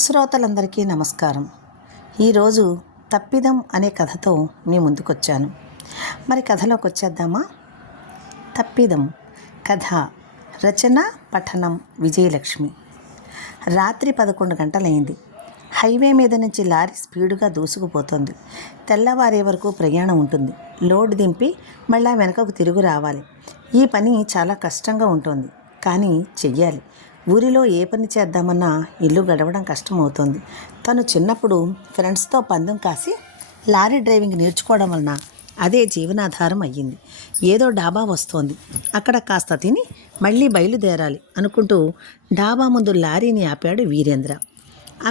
శ్రోతలందరికీ నమస్కారం. ఈరోజు తప్పిదం అనే కథతో మీ ముందుకొచ్చాను. మరి కథలోకి వచ్చేద్దామా? తప్పిదం కథ రచన పఠనం విజయలక్ష్మి. రాత్రి 11 గంటలైంది. హైవే మీద నుంచి లారీ స్పీడుగా దూసుకుపోతుంది. తెల్లవారే వరకు ప్రయాణం ఉంటుంది. లోడ్ దింపి మళ్ళా వెనకకు తిరుగు రావాలి. ఈ పని చాలా కష్టంగా ఉంటుంది, కానీ చెయ్యాలి. ఊరిలో ఏ పని చేద్దామన్నా ఇల్లు గడవడం కష్టమవుతోంది. తను చిన్నప్పుడు ఫ్రెండ్స్తో పందెం కాసి లారీ డ్రైవింగ్ నేర్చుకోవడం వలన అదే జీవనాధారం అయ్యింది. ఏదో డాబా వస్తోంది, అక్కడ కాస్త తిని మళ్ళీ బయలుదేరాలి అనుకుంటూ డాబా ముందు లారీని ఆపాడు వీరేంద్ర.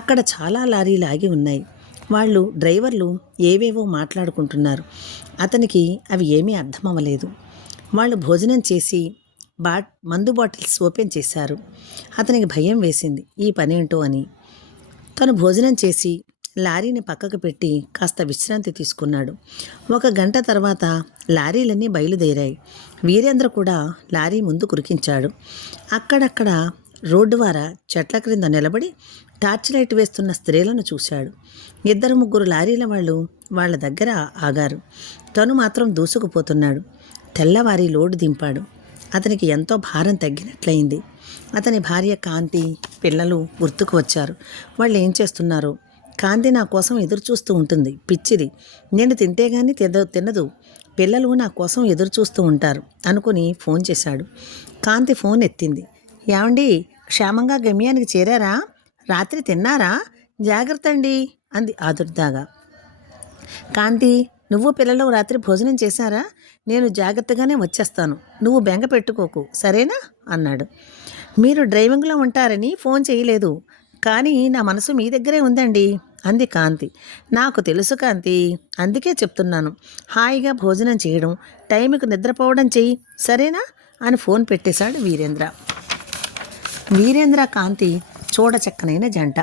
అక్కడ చాలా లారీలు ఆగి ఉన్నాయి. వాళ్ళు డ్రైవర్లు ఏవేవో మాట్లాడుకుంటున్నారు. అతనికి అవి ఏమీ అర్థం అవ్వలేదు. వాళ్ళు భోజనం చేసి మందు బాటిల్స్ ఓపెన్ చేశారు. అతనికి భయం వేసింది ఈ పనేంటో అని. తను భోజనం చేసి లారీని పక్కకు పెట్టి కాస్త విశ్రాంతి తీసుకున్నాడు. 1 గంట తర్వాత లారీలన్నీ బయలుదేరాయి. వీరేంద్ర కూడా లారీ ముందు కురికించాడు. అక్కడక్కడ రోడ్డు వార చెట్ల క్రింద నిలబడి టార్చ్ లైట్ వేస్తున్న స్త్రీలను చూశాడు. 2-3 లారీల వాళ్ళు వాళ్ళ దగ్గర ఆగారు. తను మాత్రం దూసుకుపోతున్నాడు. తెల్లవారి లోడు దింపాడు. అతనికి ఎంతో భారం తగ్గినట్లయింది. అతని భార్య కాంతి, పిల్లలు గుర్తుకు వచ్చారు. వాళ్ళు ఏం చేస్తున్నారు? కాంతి నా కోసం ఎదురు చూస్తూ ఉంటుంది, పిచ్చిది. నేను తింటే గానీ తినదు. పిల్లలు నా కోసం ఎదురు చూస్తూ ఉంటారు అనుకుని ఫోన్ చేశాడు. కాంతి ఫోన్ ఎత్తింది. ఏమండి, క్షేమంగా గమ్యానికి చేరారా? రాత్రి తిన్నారా? జాగ్రత్త అండి అంది ఆదుర్దాగా. కాంతి, నువ్వు పిల్లలు రాత్రి భోజనం చేశారా? నేను జాగ్రత్తగానే వచ్చేస్తాను, నువ్వు బెంగ పెట్టుకోకు, సరేనా అన్నాడు. మీరు డ్రైవింగ్లో ఉంటారని ఫోన్ చేయలేదు, కానీ నా మనసు మీ దగ్గరే ఉందండి అంది కాంతి. నాకు తెలుసు కాంతి, అందుకే చెప్తున్నాను. హాయిగా భోజనం చేయడం, టైంకి నిద్రపోవడం చెయ్యి, సరేనా అని ఫోన్ పెట్టేశాడు వీరేంద్ర. వీరేంద్ర కాంతి చూడచక్కనైన జంట.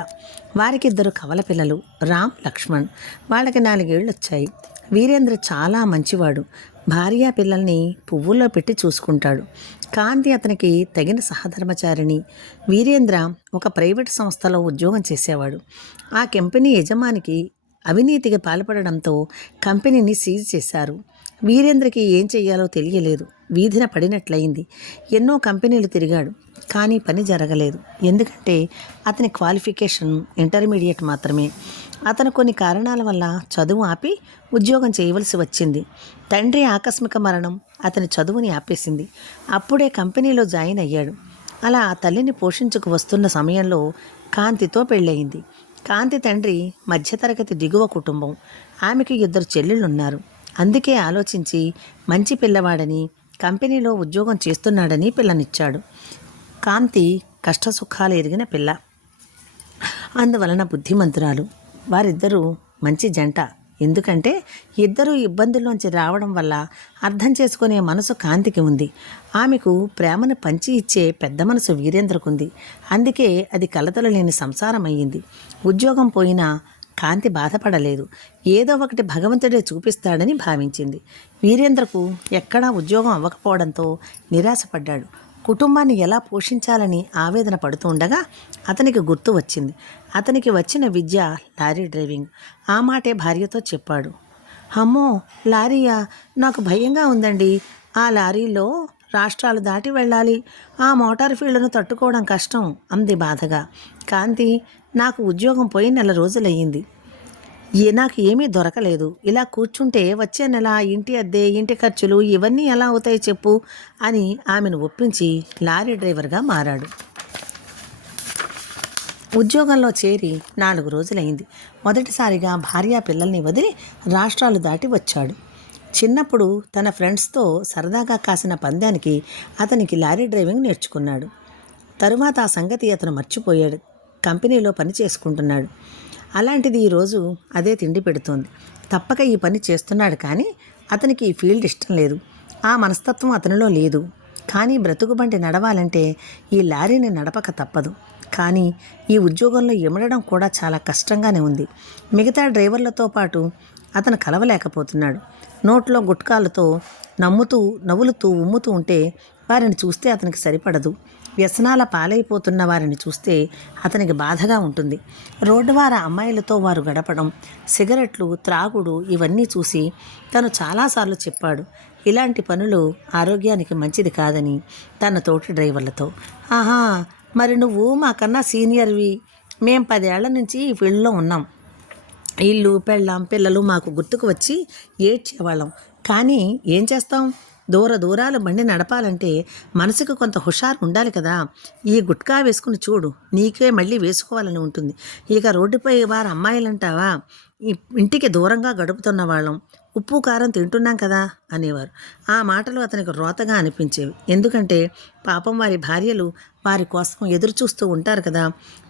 వారికి 2 కవల పిల్లలు, రామ్, లక్ష్మణ్. వాళ్ళకి 4 ఏళ్ళు వచ్చాయి. వీరేంద్ర చాలా మంచివాడు. భార్య పిల్లల్ని పువ్వుల్లో పెట్టి చూసుకుంటాడు. కాంతి అతనికి తగిన సహధర్మచారిణి. వీరేంద్ర ఒక ప్రైవేట్ సంస్థలో ఉద్యోగం చేసేవాడు. ఆ కంపెనీ యజమానికి అవినీతిగా పాల్పడడంతో కంపెనీని సీజ్ చేశారు. వీరేంద్రకి ఏం చెయ్యాలో తెలియలేదు. వీధిన పడినట్లయింది. ఎన్నో కంపెనీలు తిరిగాడు, కానీ పని జరగలేదు. ఎందుకంటే అతని క్వాలిఫికేషన్ ఇంటర్మీడియట్ మాత్రమే. అతను కొన్ని కారణాల వల్ల చదువు ఆపి ఉద్యోగం చేయవలసి వచ్చింది. తండ్రి ఆకస్మిక మరణం అతని చదువుని ఆపేసింది. అప్పుడే కంపెనీలో జాయిన్ అయ్యాడు. అలా తల్లిని పోషించుకు వస్తున్న సమయంలో కాంతితో పెళ్ళయింది. కాంతి తండ్రి మధ్యతరగతి దిగువ కుటుంబం. ఆమెకు 2 చెల్లెళ్ళున్నారు. అందుకే ఆలోచించి మంచి పిల్లవాడని, కంపెనీలో ఉద్యోగం చేస్తున్నాడని పిల్లనిచ్చాడు. కాంతి కష్టసుఖాలు ఎరిగిన పిల్ల, అందువలన బుద్ధిమంతురాలు. వారిద్దరూ మంచి జంట. ఎందుకంటే 2 ఇబ్బందుల్లోంచి రావడం వల్ల అర్థం చేసుకునే మనసు కాంతికి ఉంది. ఆమెకు ప్రేమను పంచి ఇచ్చే పెద్ద మనసు వీరేంద్రకుంది. అందుకే అది కలతలు లేని సంసారం అయ్యింది. ఉద్యోగం పోయినా కాంతి బాధపడలేదు. ఏదో ఒకటి భగవంతుడే చూపిస్తాడని భావించింది. వీరేంద్రకు ఎక్కడా ఉద్యోగం అవ్వకపోవడంతో నిరాశపడ్డాడు. కుటుంబాన్ని ఎలా పోషించాలని ఆవేదన పడుతూ ఉండగా అతనికి గుర్తు వచ్చింది. అతనికి వచ్చిన విద్య లారీ డ్రైవింగ్. ఆ మాటే భార్యతో చెప్పాడు. అమ్మో, లారీయా? నాకు భయంగా ఉందండి. ఆ లారీలో రాష్ట్రాలు దాటి వెళ్ళాలి. ఆ మోటార్ ఫీల్డ్ను తట్టుకోవడం కష్టం అంది బాధగా. కాంతి, నాకు ఉద్యోగం పోయి 4 రోజులయ్యింది. నాకు ఏమీ దొరకలేదు. ఇలా కూర్చుంటే వచ్చే నెల ఇంటి అద్దె, ఇంటి ఖర్చులు ఇవన్నీ ఎలా అవుతాయి చెప్పు అని ఆమెను ఒప్పించి లారీ డ్రైవర్గా మారాడు. ఉద్యోగంలో చేరి 4 రోజులైంది. మొదటిసారిగా భార్య పిల్లల్ని వదిలి రాష్ట్రాలు దాటి వచ్చాడు. చిన్నప్పుడు తన ఫ్రెండ్స్తో సరదాగా కాసిన పందానికి అతనికి లారీ డ్రైవింగ్ నేర్చుకున్నాడు. తరువాత ఆ సంగతి అతను మర్చిపోయాడు. కంపెనీలో పని చేసుకుంటున్నాడు. అలాంటిది ఈరోజు అదే తిండి పెడుతోంది. తప్పక ఈ పని చేస్తున్నాడు, కానీ అతనికి ఈ ఫీల్డ్ ఇష్టం లేదు. ఆ మనస్తత్వం అతనిలో లేదు. కానీ బ్రతుకుబంటి నడవాలంటే ఈ లారీని నడపక తప్పదు. కానీ ఈ ఉద్యోగంలో ఇమడడం కూడా చాలా కష్టంగానే ఉంది. మిగతా డ్రైవర్లతో పాటు అతను కలవలేకపోతున్నాడు. నోట్లో గుట్కాలతో నవ్వులుతూ ఉమ్ముతూ ఉంటే వారిని చూస్తే అతనికి సరిపడదు. వ్యసనాల పాలైపోతున్న వారిని చూస్తే అతనికి బాధగా ఉంటుంది. రోడ్డువార అమ్మాయిలతో వారు గడపడం, సిగరెట్లు, త్రాగుడు ఇవన్నీ చూసి తను చాలాసార్లు చెప్పాడు. ఇలాంటి పనులు ఆరోగ్యానికి మంచిది కాదని తన తోటి డ్రైవర్లతో. ఆహా, మరి నువ్వు మాకన్నా సీనియర్వి, మేం 10 ఏళ్ల నుంచి ఈ ఫీల్డ్లో ఉన్నాం. ఇల్లు, పెళ్ళాం, పిల్లలు మాకు గుర్తుకు వచ్చి ఏడ్చేవాళ్ళం. కానీ ఏం చేస్తాం, దూరాలు బండి నడపాలంటే మనసుకు కొంత హుషారు ఉండాలి కదా. ఈ గుట్కా వేసుకుని చూడు, నీకే మళ్ళీ వేసుకోవాలని ఉంటుంది. ఇక రోడ్డుపై వారు అమ్మాయిలంటావా, ఇంటికి దూరంగా గడుపుతున్న వాళ్ళం, ఉప్పు కారం తింటున్నాం కదా అనేవారు. ఆ మాటలు అతనికి రోతగా అనిపించేవి. ఎందుకంటే పాపం వారి భార్యలు వారి కోసం ఎదురు చూస్తూ ఉంటారు కదా.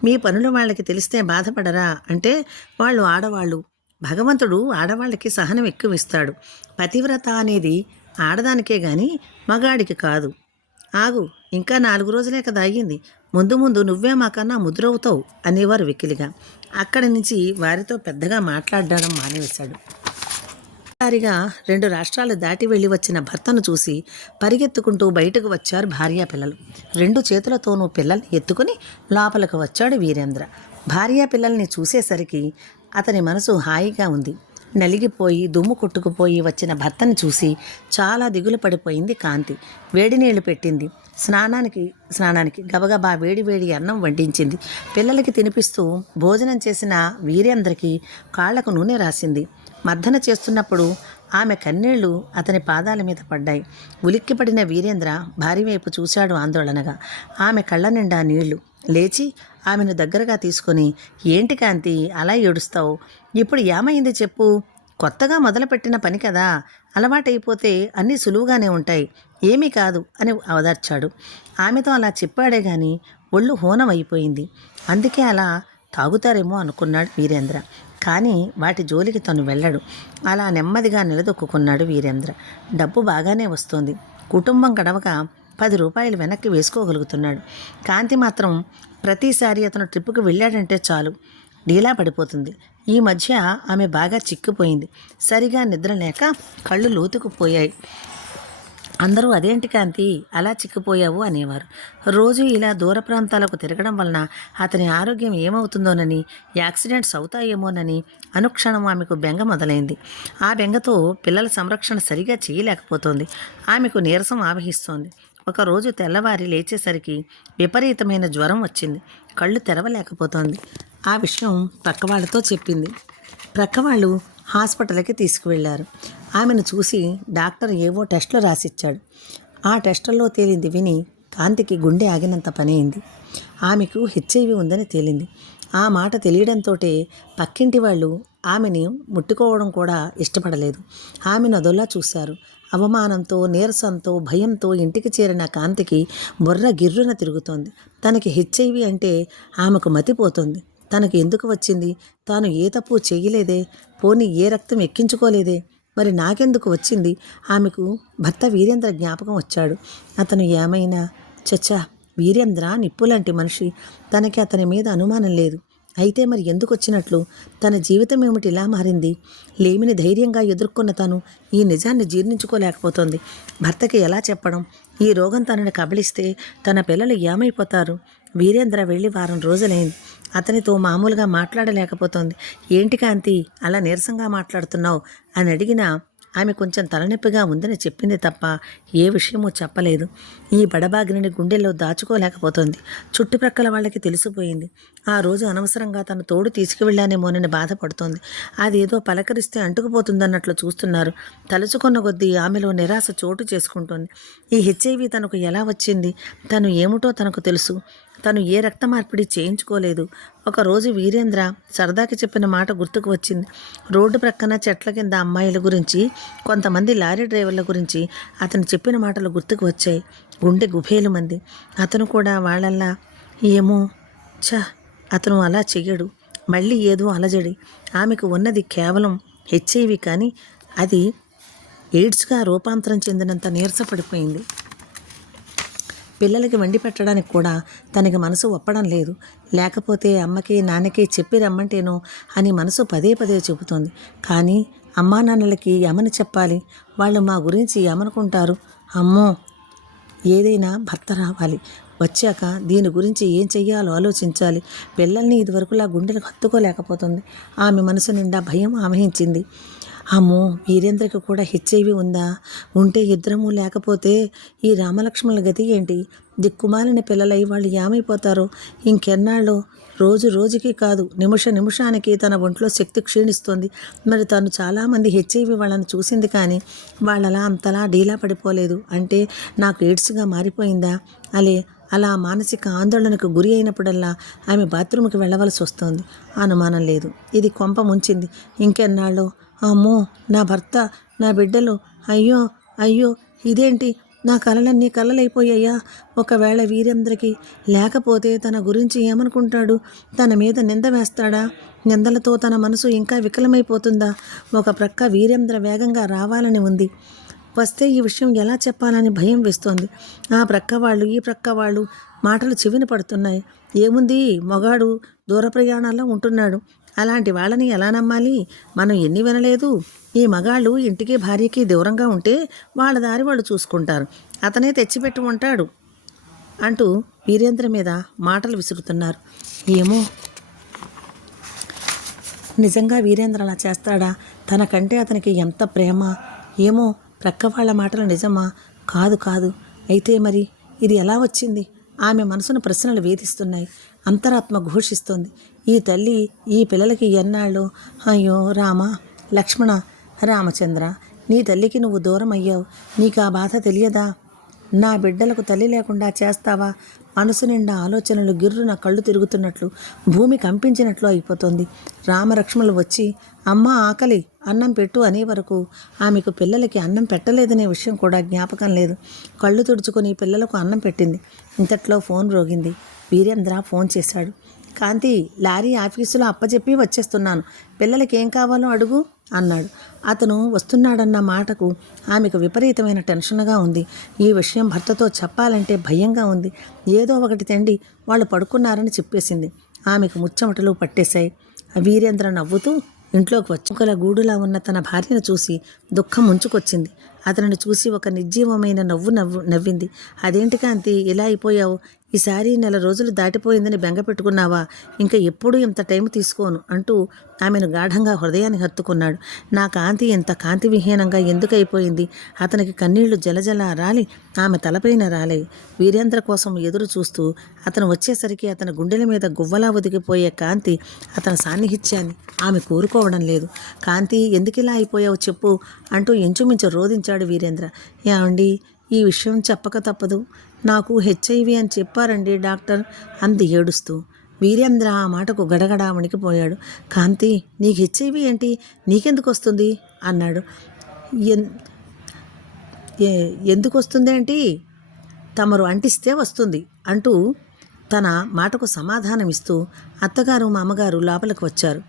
మీ పనులు వాళ్ళకి తెలిస్తే బాధపడరా అంటే, వాళ్ళు ఆడవాళ్ళు, భగవంతుడు ఆడవాళ్ళకి సహనం ఎక్కువ ఇస్తాడు. పతివ్రత అనేది ఆడదానికే గాని మగాడికి కాదు. ఆగు, ఇంకా 4 రోజులే కదా అయ్యింది, ముందు నువ్వే మాకన్నా ముదురవుతావు అనేవారు వెకిలిగా. అక్కడి నుంచి వారితో పెద్దగా మాట్లాడడం మానేశాడు. ఒక్కసారిగా 2 రాష్ట్రాలు దాటి వెళ్ళి వచ్చిన భర్తను చూసి పరిగెత్తుకుంటూ బయటకు వచ్చారు భార్యా పిల్లలు. 2 చేతులతోనూ పిల్లల్ని ఎత్తుకుని లోపలికి వచ్చాడు వీరేంద్ర. భార్యా పిల్లల్ని చూసేసరికి అతని మనసు హాయిగా ఉంది. నలిగిపోయి దుమ్ము కొట్టుకుపోయి వచ్చిన భర్తను చూసి చాలా దిగులు పడిపోయింది కాంతి. వేడి నీళ్లు పెట్టింది. స్నానానికి గబగబా వేడి అన్నం వడ్డించింది. పిల్లలకి తినిపిస్తూ భోజనం చేసిన వీరేంద్రకి కాళ్లకు నూనె రాసింది. మర్దన చేస్తున్నప్పుడు ఆమె కన్నీళ్లు అతని పాదాల మీద పడ్డాయి. ఉలిక్కిపడిన వీరేంద్ర భార్య వైపు చూశాడు ఆందోళనగా. ఆమె కళ్ళ నిండా నీళ్లు. లేచి ఆమెను దగ్గరగా తీసుకొని, ఏంటి కాంతి అలా ఏడుస్తావు, ఇప్పుడు ఏమైంది చెప్పు, కొత్తగా మొదలుపెట్టిన పని కదా, అలవాటైపోతే అన్నీ సులువుగానే ఉంటాయి, ఏమీ కాదు అని ఓదార్చాడు. ఆమెతో అలా చెప్పాడే గాని ఒళ్ళు హోనం అయిపోయింది. అందుకే అలా తాగుతారేమో అనుకున్నాడు వీరేంద్ర. కానీ వాటి జోలికి తను వెళ్ళడు. అలా నెమ్మదిగా నిలదొక్కున్నాడు వీరేంద్ర. డబ్బు బాగానే వస్తోంది. కుటుంబం గడవగా 10 రూపాయలు వెనక్కి వేసుకోగలుగుతున్నాడు. కాంతి మాత్రం ప్రతిసారి అతను ట్రిప్పుకు వెళ్ళాడంటే చాలు డీలా పడిపోతుంది. ఈ మధ్య ఆమె బాగా చిక్కిపోయింది. సరిగా నిద్ర లేక కళ్ళు లోతుకుపోయాయి. అందరూ అదేంటి కాంతి అలా చిక్కిపోయావు అనేవారు. రోజు ఇలా దూర ప్రాంతాలకు తిరగడం వలన అతని ఆరోగ్యం ఏమవుతుందోనని, యాక్సిడెంట్స్ అవుతాయేమోనని అనుక్షణం ఆమెకు బెంగ మొదలైంది. ఆ బెంగతో పిల్లల సంరక్షణ సరిగా చేయలేకపోతోంది. ఆమెకు నీరసం ఆవహిస్తోంది. ఒకరోజు తెల్లవారి లేచేసరికి విపరీతమైన జ్వరం వచ్చింది. కళ్ళు తెరవలేకపోతోంది. ఆ విషయం ప్రక్కవాళ్లతో చెప్పింది. ప్రక్కవాళ్ళు హాస్పిటల్కి తీసుకువెళ్లారు. ఆమెను చూసి డాక్టర్ ఏవో టెస్టులు రాసిచ్చాడు. ఆ టెస్టుల్లో తేలింది విని కాంతికి గుండె ఆగినంత పనైంది. ఆమెకు హెచ్ఐవి ఉందని తేలింది. ఆ మాట తెలియడంతో పక్కింటి వాళ్ళు ఆమెని ముట్టుకోవడం కూడా ఇష్టపడలేదు. ఆమెను అదోలా చూశారు. అవమానంతో, నీరసంతో, భయంతో ఇంటికి చేరిన కాంతికి బుర్ర గిర్రున తిరుగుతోంది. తనకి హెచ్ఐవి అంటే ఆమెకు మతిపోతుంది. తనకు ఎందుకు వచ్చింది, తాను ఏ తప్పు చెయ్యలేదే, పోనీ ఏ రక్తం ఎక్కించుకోలేదే, మరి నాకెందుకు వచ్చింది. ఆమెకు భర్త వీరేంద్ర జ్ఞాపకం వచ్చాడు. అతను ఏమైనా చచ్చా, వీరేంద్ర నిప్పులాంటి మనిషి, తనకి అతని మీద అనుమానం లేదు. అయితే మరి ఎందుకు వచ్చినట్లు, తన జీవితం ఏమిటి ఇలా మారింది. లేమిని ధైర్యంగా ఎదుర్కొన్న తను ఈ నిజాన్ని జీర్ణించుకోలేకపోతుంది. భర్తకి ఎలా చెప్పడం, ఈ రోగం తనని కబళిస్తే తన పిల్లలు ఏమైపోతారు. వీరేంద్ర వెళ్ళి వారం రోజులైంది. అతనితో మామూలుగా మాట్లాడలేకపోతోంది. ఏంటి కాంతి అలా నీరసంగా మాట్లాడుతున్నావు అని అడిగినా ఆమె కొంచెం తలనొప్పిగా ఉందని చెప్పింది తప్ప ఏ విషయమూ చెప్పలేదు. ఈ బడబాగిని గుండెల్లో దాచుకోలేకపోతుంది. చుట్టుప్రక్కల వాళ్ళకి తెలిసిపోయింది. ఆ రోజు అనవసరంగా తను తోడు తీసుకువెళ్ళానేమోనని బాధపడుతోంది. అదేదో పలకరిస్తే అంటుకుపోతుందన్నట్లు చూస్తున్నారు. తలుచుకున్న కొద్దీ ఆమెలో నిరాశ చోటు చేసుకుంటోంది. ఈ హెచ్ఐవి తనకు ఎలా వచ్చింది, తను ఏమిటో తనకు తెలుసు. తను ఏ రక్త మార్పిడి చేయించుకోలేదు. ఒకరోజు వీరేంద్ర సరదాకి చెప్పిన మాట గుర్తుకు వచ్చింది. రోడ్డు ప్రక్కన చెట్ల కింద అమ్మాయిల గురించి, కొంతమంది లారీ డ్రైవర్ల గురించి అతను చెప్పిన మాటలు గుర్తుకు వచ్చాయి. గుండె గుబేలు మంది. అతను కూడా వాళ్ళల్లా ఏమో, అతను అలా చెయ్యడు. మళ్ళీ ఏదో అలజడి. ఆమెకు ఉన్నది కేవలం హెచ్ఐవి, కానీ అది ఎయిడ్స్గా రూపాంతరం చెందినంత నీరసపడిపోయింది. పిల్లలకి వండి పెట్టడానికి కూడా తనకి మనసు ఒప్పడం లేదు. లేకపోతే అమ్మకి నాన్నకి చెప్పి రమ్మంటేనో అని మనసు పదే చెబుతోంది. కానీ అమ్మా నాన్నలకి ఏమని చెప్పాలి, వాళ్ళు మా గురించి ఏమనుకుంటారు. అమ్మో, ఏదైనా భర్త రావాలి. వచ్చాక దీని గురించి ఏం చెయ్యాలో ఆలోచించాలి. పిల్లల్ని ఇదివరకులా గుండెలకు హత్తుకోలేకపోతుంది. ఆమె మనసు నిండా భయం ఆవహించింది. అమ్మో, వీరేంద్రకి కూడా హెచ్ఐవి ఉందా? ఉంటే ఇద్దరము, లేకపోతే ఈ రామలక్ష్మణుల గతి ఏంటి? దిక్కుమాలిన పిల్లలై వాళ్ళు ఏమైపోతారో ఇంకెన్నాళ్ళు. రోజు రోజుకి కాదు, నిమిషానికి తన ఒంట్లో శక్తి క్షీణిస్తుంది. మరి తను చాలామంది హెచ్ఐవి వాళ్ళని చూసింది, కానీ వాళ్ళలా అంతలా డీలా పడిపోలేదు. అంటే నాకు ఎయిడ్స్గా మారిపోయిందా? అలా మానసిక ఆందోళనకు గురి అయినప్పుడల్లా ఆమె బాత్రూమ్కి వెళ్ళవలసి వస్తుంది. అనుమానం లేదు, ఇది కొంప ముంచింది. ఇంకెన్నాళ్ళు? అమ్మో, నా భర్త, నా బిడ్డలు, అయ్యో అయ్యో, ఇదేంటి? నా కలలన్నీ కలలైపోయాయా? ఒకవేళ వీరేంద్రకి లేకపోతే తన గురించి ఏమనుకుంటాడు? తన మీద నింద వేస్తాడా? నిందలతో తన మనసు ఇంకా వికలమైపోతుందా? ఒక ప్రక్క వీరేంద్ర వేగంగా రావాలని ఉంది. వస్తే ఈ విషయం ఎలా చెప్పాలని భయం వేస్తోంది. ఆ ప్రక్క వాళ్ళు, ఈ ప్రక్క వాళ్ళు మాటలు చెవిన పడుతున్నాయి. ఏముంది, మొగాడు దూర ప్రయాణాల్లో ఉంటున్నాడు. అలాంటి వాళ్ళని ఎలా నమ్మాలి? మనం ఎన్ని వినలేదు. ఈ మగాళ్ళు ఇంటికి భార్యకి దూరంగా ఉంటే వాళ్ళ దారి వాళ్ళు చూసుకుంటారు, అతనే తెచ్చిపెట్టి ఉంటాడు అంటూ వీరేంద్ర మీద మాటలు విసురుతున్నారు. ఏమో, నిజంగా వీరేంద్ర అలా చేస్తాడా? తనకంటే అతనికి ఎంత ప్రేమ! ఏమో, ప్రక్క వాళ్ళ మాటలు నిజమా? కాదు. అయితే మరి ఇది ఎలా వచ్చింది? ఆమె మనసును ప్రశ్నలు వేధిస్తున్నాయి. అంతరాత్మ ఘోషిస్తోంది. ఈ తల్లి ఈ పిల్లలకి ఎన్నాళ్ళు? అయ్యో రామ, లక్ష్మణ, రామచంద్ర, నీ తల్లికి నువ్వు దూరం అయ్యావు. నీకు ఆ బాధ తెలియదా? నా బిడ్డలకు తల్లి లేకుండా చేస్తావా? మనసు నిండా ఆలోచనలు గిర్రున కళ్ళు తిరుగుతున్నట్లు, భూమి కంపించినట్లు అయిపోతుంది. రామలక్ష్మణులు వచ్చి అమ్మ ఆకలి, అన్నం పెట్టు అనే వరకు ఆమెకు పిల్లలకి అన్నం పెట్టలేదనే విషయం కూడా జ్ఞాపకం లేదు. కళ్ళు తుడుచుకొని పిల్లలకు అన్నం పెట్టింది. ఇంతట్లో ఫోన్ రోగింది. వీరేంద్ర ఫోన్ చేశాడు. కాంతి, లారీ ఆఫీసులో అప్పచెప్పి వచ్చేస్తున్నాను, పిల్లలకి ఏం కావాలో అడుగు అన్నాడు. అతను వస్తున్నాడన్న మాటకు ఆమెకు విపరీతమైన టెన్షన్గా ఉంది. ఈ విషయం భర్తతో చెప్పాలంటే భయంగా ఉంది. ఏదో ఒకటి తండి, వాళ్ళు పడుకున్నారని చెప్పేసింది. ఆమెకు ముచ్చమటలు పట్టేశాయి. వీరేంద్ర నవ్వుతూ ఇంట్లోకి వచ్చి ఒకల గూడులా ఉన్న తన భార్యను చూసి దుఃఖం ముంచుకొచ్చింది. అతనిని చూసి ఒక నిర్జీవమైన నవ్వింది. అదేంటి కాంతి, ఇలా అయిపోయావు? ఈసారి 4 రోజులు దాటిపోయిందని బెంగ పెట్టుకున్నావా? ఇంకా ఎప్పుడూ ఇంత టైం తీసుకోను అంటూ ఆమెను గాఢంగా హృదయాన్ని హత్తుకున్నాడు. నా కాంతి ఇంత కాంతి విహీనంగా ఎందుకు అయిపోయింది? అతనికి కన్నీళ్లు జలజల రాలి ఆమె తలపైన రాలే. వీరేంద్ర కోసం ఎదురు చూస్తూ అతను వచ్చేసరికి అతని గుండెల మీద గువ్వలా ఒదిగిపోయే కాంతి అతని సాన్నిహిత్యాన్ని ఆమె కోరుకోవడం లేదు. కాంతి, ఎందుకిలా అయిపోయావు చెప్పు అంటూ ఇంచుమించు రోధించాడు వీరేంద్ర. ఏమండి, ఈ విషయం చెప్పక తప్పదు. నాకు హెచ్ఐవి అని చెప్పారండి డాక్టర్ అంది ఏడుస్తూ. వీరేంద్ర ఆ మాటకు గడగడా వణికిపోయాడు. కాంతి, నీకు హెచ్ఐవి ఏంటి? నీకెందుకు వస్తుంది అన్నాడు. ఎందుకు వస్తుందేంటి? తమరు అంటిస్తే వస్తుంది అంటూ తన మాటకు సమాధానమిస్తూ అత్తగారు మామగారు లోపలికి వచ్చారు.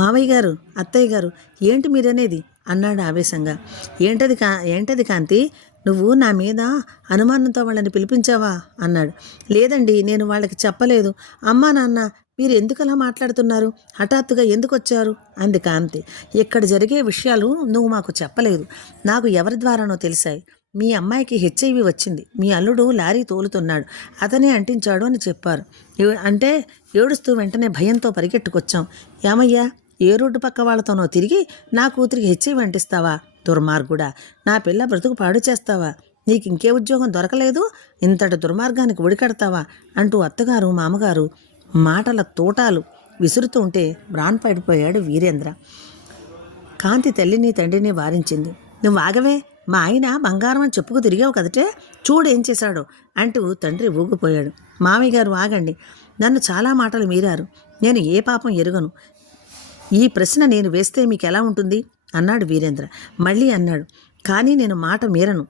మావయ్య గారు, అత్తయ్య గారు, ఏంటి మీరనేది అన్నాడు ఆవేశంగా. ఏంటది కాంతి, నువ్వు నా మీద అనుమానంతో వాళ్ళని పిలిపించావా అన్నాడు. లేదండి, నేను వాళ్ళకి చెప్పలేదు. అమ్మా నాన్న, మీరు ఎందుకు అలా మాట్లాడుతున్నారు? హఠాత్తుగా ఎందుకు వచ్చారు అంది కాంతి. ఇక్కడ జరిగే విషయాలు నువ్వు మాకు చెప్పలేదు. నాకు ఎవరి ద్వారానో తెలిసాయి. మీ అమ్మాయికి హెచ్ఐవి వచ్చింది, మీ అల్లుడు లారీ తోలుతున్నాడు, అతనే అంటించాడు అని చెప్పారు. అంటే ఏడుస్తూ వెంటనే భయంతో పరిగెట్టుకొచ్చాం. ఏమయ్యా, ఏ రోడ్డు పక్క వాళ్ళతోనో తిరిగి నా కూతురికి హెచ్ఐవి అంటిస్తావా? దుర్మార్గుడా, నా పిల్ల బ్రతుకు పాడు చేస్తావా? నీకు ఇంకే ఉద్యోగం దొరకలేదు, ఇంతటి దుర్మార్గానికి ఒడికడతావా అంటూ అత్తగారు మామగారు మాటల తోటాలు విసురుతూ ఉంటే పడిపోయాడు వీరేంద్ర. కాంతి తల్లిని తండ్రిని వారించింది. నువ్వు ఆగవే, మా ఆయన బంగారం అని చెప్పుకు తిరిగావు కదటే, చూడేం చేశాడో అంటూ తండ్రి ఊగిపోయాడు. మామయ్య గారు ఆగండి, నన్ను చాలా మాటలు మీరారు. నేను ఏ పాపం ఎరుగను. ఈ ప్రశ్న నేను వేస్తే మీకు ఎలా ఉంటుంది అన్నాడు వీరేంద్ర. మళ్ళీ అన్నాడు, కానీ నేను మాట మీరను,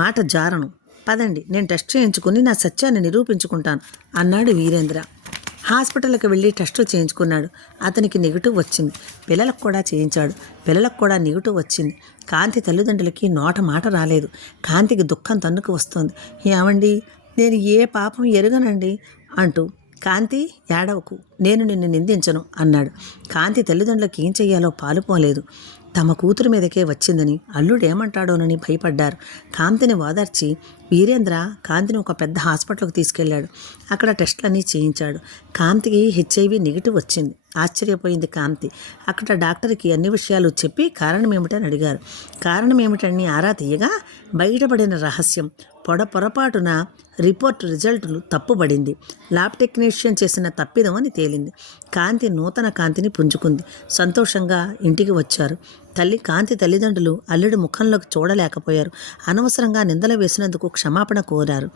మాట జారను. పదండి, నేను టెస్ట్ చేయించుకుని నా సత్యాన్ని నిరూపించుకుంటాను అన్నాడు వీరేంద్ర. హాస్పిటల్కి వెళ్ళి టెస్టులు చేయించుకున్నాడు. అతనికి నెగిటివ్ వచ్చింది. పిల్లలకు కూడా చేయించాడు. పిల్లలకు కూడా నెగిటివ్ వచ్చింది. కాంతి తల్లిదండ్రులకి నోట మాట రాలేదు. కాంతికి దుఃఖం తన్నుకు వస్తుంది. ఏమండి, నేను ఏ పాపం ఎరుగనండి అంటూ. కాంతి, ఏడవకు, నేను నిన్ను నిందించను అన్నాడు. కాంతి తల్లిదండ్రులకు ఏం చెయ్యాలో పాలుపోలేదు. తమ కూతురు మీదకే వచ్చిందని అల్లుడు ఏమంటాడోనని భయపడ్డారు. కాంతిని ఓదార్చి వీరేంద్ర కాంతిని ఒక పెద్ద హాస్పిటల్కి తీసుకెళ్ళాడు. అక్కడ టెస్టులన్నీ చేయించాడు. కాంతికి హెచ్ఐవి నెగిటివ్ వచ్చింది. ఆశ్చర్యపోయింది కాంతి. అక్కడ డాక్టర్కి అన్ని విషయాలు చెప్పి కారణం ఏమిటని అడిగారు. కారణం ఏమిటని ఆరా తీయగా బయటపడిన రహస్యం పొరపాటున రిపోర్ట్ రిజల్టులు తప్పుబడింది. ల్యాబ్ టెక్నీషియన్ చేసిన తప్పిదం అని తేలింది. కాంతి నూతన కాంతిని పుంజుకుంది. సంతోషంగా ఇంటికి వచ్చారు. కాంతి తల్లిదండ్రులు అల్లుడి ముఖంలోకి చూడలేకపోయారు. అనవసరంగా నిందలు వేసినందుకు క్షమాపణ కోరారు.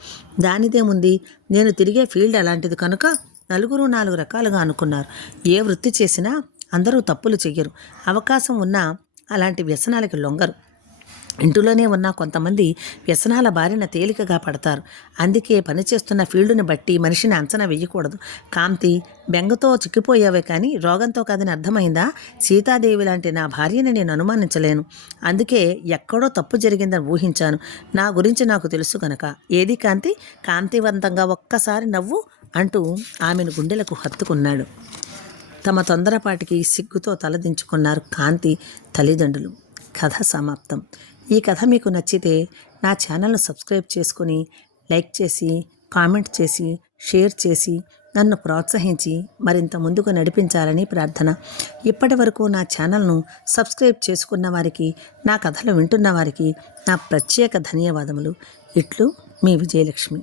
దానిదేముంది, నేను తిరిగే ఫీల్డ్ అలాంటిది కనుక నలుగురు 4 రకాలుగా అనుకున్నారు. ఏ వృత్తి చేసినా అందరూ తప్పులు చెయ్యరు. అవకాశం ఉన్నా అలాంటి వ్యసనాలకి లొంగరు. ఇంటిలోనే ఉన్న కొంతమంది వ్యసనాల బారిన తేలికగా పడతారు. అందుకే పనిచేస్తున్న ఫీల్డుని బట్టి మనిషిని అంచనా వేయకూడదు. కాంతి, బెంగతో చిక్కిపోయావే కానీ రోగంతో కాదని అర్థమైందా? సీతాదేవి లాంటి నా భార్యని నేను అనుమానించలేను. అందుకే ఎక్కడో తప్పు జరిగిందని ఊహించాను. నా గురించి నాకు తెలుసు కనుక. ఏది కాంతి, కాంతివంతంగా ఒక్కసారి నవ్వు అంటూ ఆమెను గుండెలకు హత్తుకున్నాడు. తమ తొందరపాటికి సిగ్గుతో తలదించుకున్నారు కాంతి తల్లిదండ్రులు. కథ సమాప్తం. ఈ కథ మీకు నచ్చితే నా ఛానల్ను సబ్స్క్రైబ్ చేసుకుని లైక్ చేసి, కామెంట్ చేసి, షేర్ చేసి నన్ను ప్రోత్సహించి మరింత ముందుకు నడిపించాలని ప్రార్థన. ఇప్పటి వరకు నా ఛానల్ను సబ్స్క్రైబ్ చేసుకున్న వారికి, నా కథలు వింటున్న వారికి నా ప్రత్యేక ధన్యవాదములు. ఇట్లు మీ విజయలక్ష్మి.